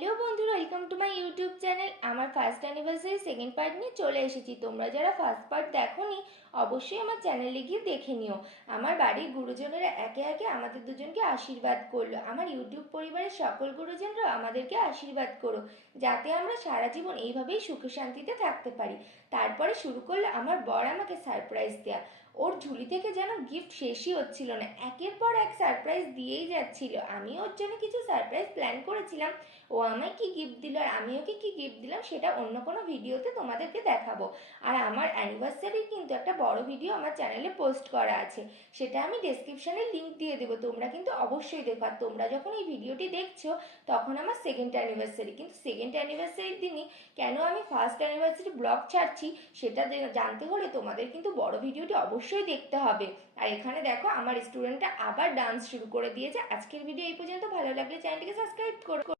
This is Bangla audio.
হ্যালো বন্ধুরা, welcome to my YouTube channel. আমার ফার্স্ট অ্যানিভার্সারি সেকেন্ড পার্ট নিয়ে চলে এসেছি। তোমরা যারা ফার্স্ট পার্ট দেখোনি অবশ্যই আমার চ্যানেলে গিয়ে দেখে নিও। আমার বাড়ির গুরুজনেরা একে একে আমাদের দুজনকে আশীর্বাদ করলো। আমার ইউটিউব পরিবারের সকল গুরুজনরা আমাদেরকে আশীর্বাদ করো, যাতে আমরা সারা জীবন এইভাবেই সুখে শান্তিতে থাকতে পারি। তারপরে শুরু করলো আমার বর আমাকে সারপ্রাইজ দেয়া। ওর ঝুলি থেকে যেন গিফট শেষই হচ্ছিল না, একের পর এক সারপ্রাইজ দিয়েই যাচ্ছিল। আমি ওর জন্য কিছু সারপ্রাইজ প্ল্যান করেছিলাম। ও আমায় কি গিফট দিল আর আমি ওকে কি গিফট দিলাম সেটা অন্য কোনো ভিডিওতে তোমাদেরকে দেখাবো। আর আমার অ্যানিভার্সারির কিন্তু একটা বড় ভিডিও আমার চ্যানেলে পোস্ট করা আছে, সেটা আমি ডেসক্রিপশনে লিংক দিয়ে দেবো। তোমরা কিন্তু অবশ্যই দেখো। আর তোমরা যখন এই ভিডিওটি দেখছো তখন আমার সেকেন্ড অ্যানিভার্সারি, কিন্তু সেকেন্ড অ্যানিভার্সারির দিনই কেন আমি ফার্স্ট অ্যানিভার্সারি ব্লগ ছাড়ছি সেটা জানতে হলে তোমাদের কিন্তু বড় ভিডিওটি অবশ্যই দেখতে হবে। আর এখানে দেখো আমার স্টুডেন্টটা আবার ডান্স শুরু করে দিয়েছে। আজকের ভিডিও এই পর্যন্ত। ভালো লাগলে চ্যানেলটিকে সাবস্ক্রাইব করো।